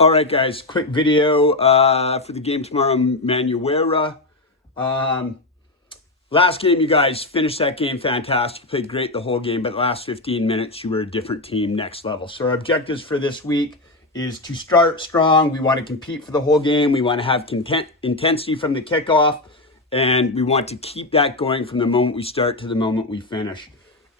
All right, guys, quick video for the game tomorrow, Manurewa. Last game, you guys finished that game fantastic. You played great the whole game, but the last 15 minutes, you were a different team, next level. So our objectives for this week is to start strong. We want to compete for the whole game. We want to have intensity from the kickoff, and we want to keep that going from the moment we start to the moment we finish.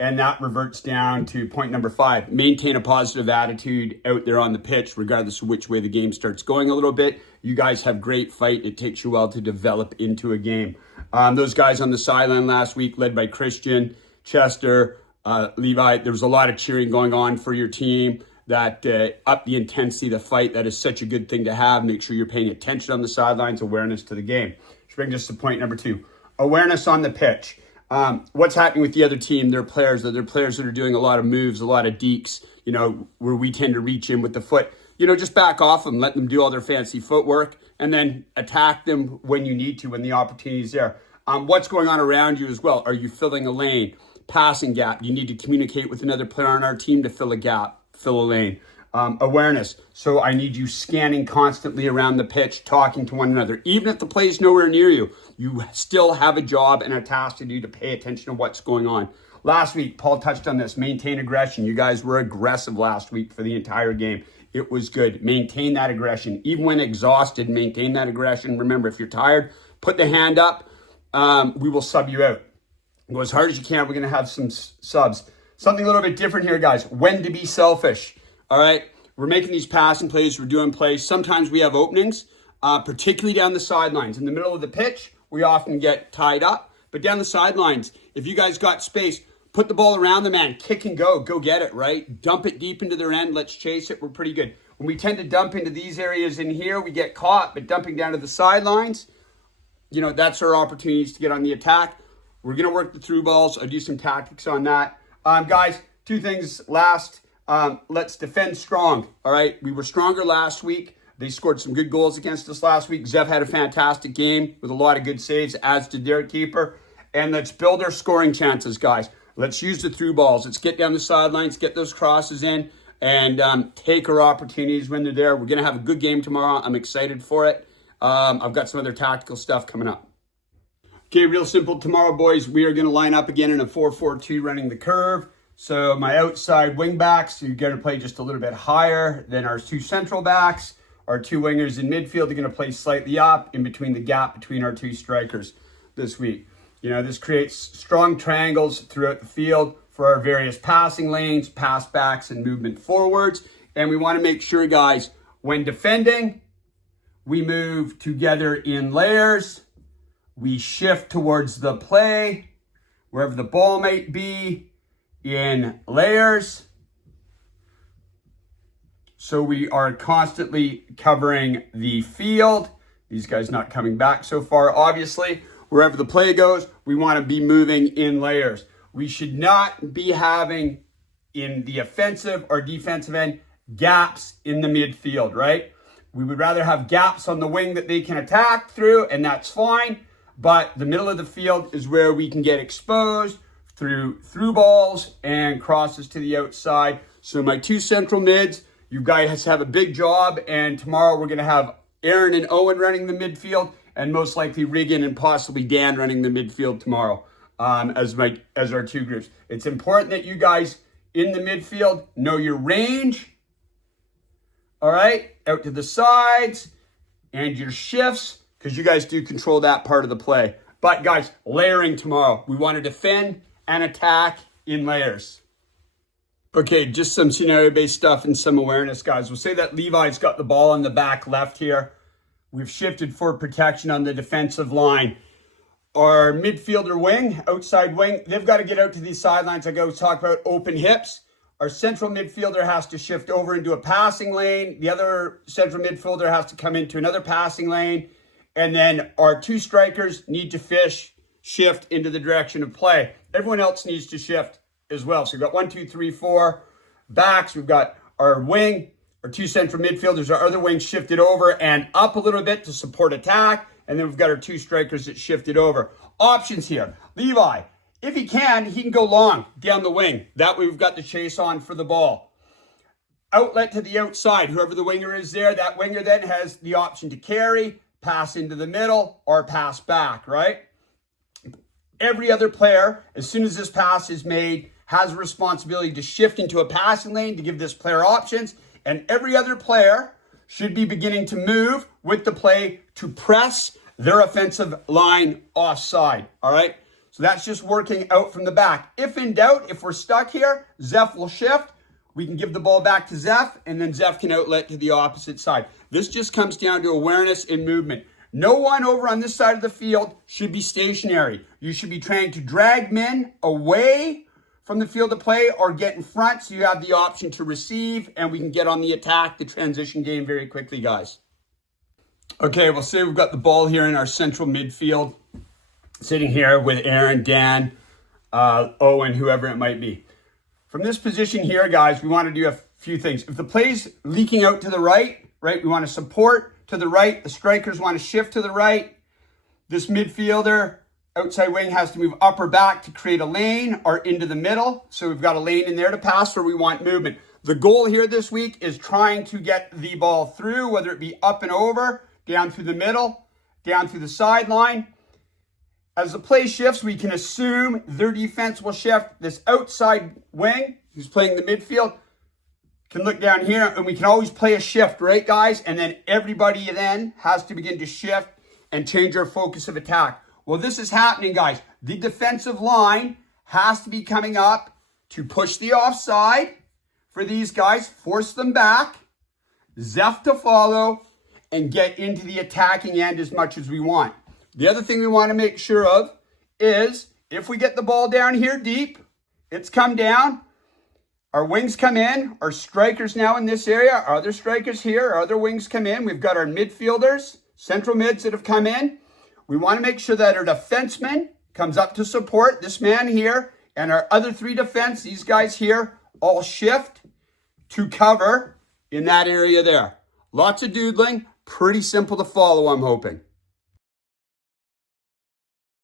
And that reverts down to point number 5. Maintain a positive attitude out there on the pitch, regardless of which way the game starts going a little bit. You guys have great fight. It takes you a while to develop into a game. Those guys on the sideline last week, led by Christian, Chester, Levi, there was a lot of cheering going on for your team. That up the intensity, the fight. That is such a good thing to have. Make sure you're paying attention on the sidelines, awareness to the game. Which brings us to point number 2. Awareness on the pitch. What's happening with the other team? They're players that are doing a lot of moves, a lot of dekes, where we tend to reach in with the foot. Just back off them, let them do all their fancy footwork, and then attack them when you need to, when the opportunity is there. What's going on around you as well? Are you filling a lane? Passing gap. You need to communicate with another player on our team to fill a gap, fill a lane. Awareness. So I need you scanning constantly around the pitch, talking to one another. Even if the play is nowhere near you, you still have a job and a task to do to pay attention to what's going on. Last week, Paul touched on this. Maintain aggression. You guys were aggressive last week for the entire game. It was good. Maintain that aggression. Even when exhausted, maintain that aggression. Remember, if you're tired, put the hand up. We will sub you out. Go as hard as you can. We're going to have some subs. Something a little bit different here, guys. When to be selfish. All right, we're making these passing plays. We're doing plays. Sometimes we have openings, particularly down the sidelines. In the middle of the pitch, we often get tied up. But down the sidelines, if you guys got space, put the ball around the man, kick and go. Go get it, right? Dump it deep into their end. Let's chase it. We're pretty good. When we tend to dump into these areas in here, we get caught. But dumping down to the sidelines, that's our opportunities to get on the attack. We're going to work the through balls. I'll do some tactics on that. Guys, 2 things last. Let's defend strong, all right? We were stronger last week. They scored some good goals against us last week. Zev had a fantastic game with a lot of good saves, as did their keeper. And let's build our scoring chances, guys. Let's use the through balls. Let's get down the sidelines, get those crosses in, and take our opportunities when they're there. We're going to have a good game tomorrow. I'm excited for it. I've got some other tactical stuff coming up. Okay, real simple. Tomorrow, boys, we are going to line up again in a 4-4-2 running the curve. So my outside wing backs, you're going to play just a little bit higher than our 2 central backs. Our 2 wingers in midfield are going to play slightly up in between the gap between our 2 strikers this week. This creates strong triangles throughout the field for our various passing lanes, pass backs, and movement forwards. And we want to make sure, guys, when defending, we move together in layers. We shift towards the play, wherever the ball might be, in layers. So we are constantly covering the field. These guys not coming back so far, obviously. Wherever the play goes, we want to be moving in layers. We should not be having, in the offensive or defensive end, gaps in the midfield, right? We would rather have gaps on the wing that they can attack through, and that's fine. But the middle of the field is where we can get exposed through balls and crosses to the outside. So my 2 central mids, you guys have a big job, and tomorrow we're going to have Aaron and Owen running the midfield, and most likely Regan and possibly Dan running the midfield tomorrow as our 2 groups. It's important that you guys in the midfield know your range, all right, out to the sides, and your shifts, because you guys do control that part of the play. But guys, layering tomorrow. We want to defend and attack in layers. Okay, just some scenario-based stuff and some awareness, guys. We'll say that Levi's got the ball on the back left here. We've shifted for protection on the defensive line. Our midfielder wing, outside wing, they've got to get out to these sidelines. I go talk about open hips. Our central midfielder has to shift over into a passing lane. The other central midfielder has to come into another passing lane. And then our 2 strikers need to shift into the direction of play. Everyone else needs to shift as well. So we've got 1, 2, 3, 4 backs. We've got our wing, our 2 central midfielders, our other wing shifted over and up a little bit to support attack. And then we've got our 2 strikers that shifted over. Options here. Levi, if he can go long down the wing. That way we've got the chase on for the ball. outlet to the outside. Whoever the winger is there, that winger then has the option to carry, pass into the middle, or pass back, right? Every other player, as soon as this pass is made, has a responsibility to shift into a passing lane to give this player options, and every other player should be beginning to move with the play to press their offensive line offside, all right? So that's just working out from the back. If in doubt, if we're stuck here, Zeph will shift. We can give the ball back to Zeph, and then Zeph can outlet to the opposite side. This just comes down to awareness and movement. No one over on this side of the field should be stationary. You should be trying to drag men away from the field of play or get in front so you have the option to receive, and we can get on the attack, the transition game very quickly, guys. Okay, we'll say we've got the ball here in our central midfield, sitting here with Aaron, Dan, Owen, whoever it might be. From this position here, guys, we want to do a few things. If the play's leaking out to the right, we want to support to the right. The strikers want to shift to the right. This midfielder, outside wing, has to move up or back to create a lane or into the middle. So we've got a lane in there to pass where we want movement. The goal here this week is trying to get the ball through, whether it be up and over, down through the middle, down through the sideline. As the play shifts, we can assume their defense will shift. This outside wing, who's playing the midfield, can look down here, and we can always play a shift, right, guys? And then everybody then has to begin to shift and change our focus of attack. Well, this is happening, guys. The defensive line has to be coming up to push the offside for these guys, force them back, Zeph to follow, and get into the attacking end as much as we want. The other thing we want to make sure of is if we get the ball down here deep, it's come down, our wings come in, our strikers now in this area, our other strikers here, our other wings come in. We've got our midfielders, central mids that have come in. We want to make sure that our defenseman comes up to support this man here, and our other three defense, these guys here, all shift to cover in that area there. Lots of doodling, pretty simple to follow, I'm hoping.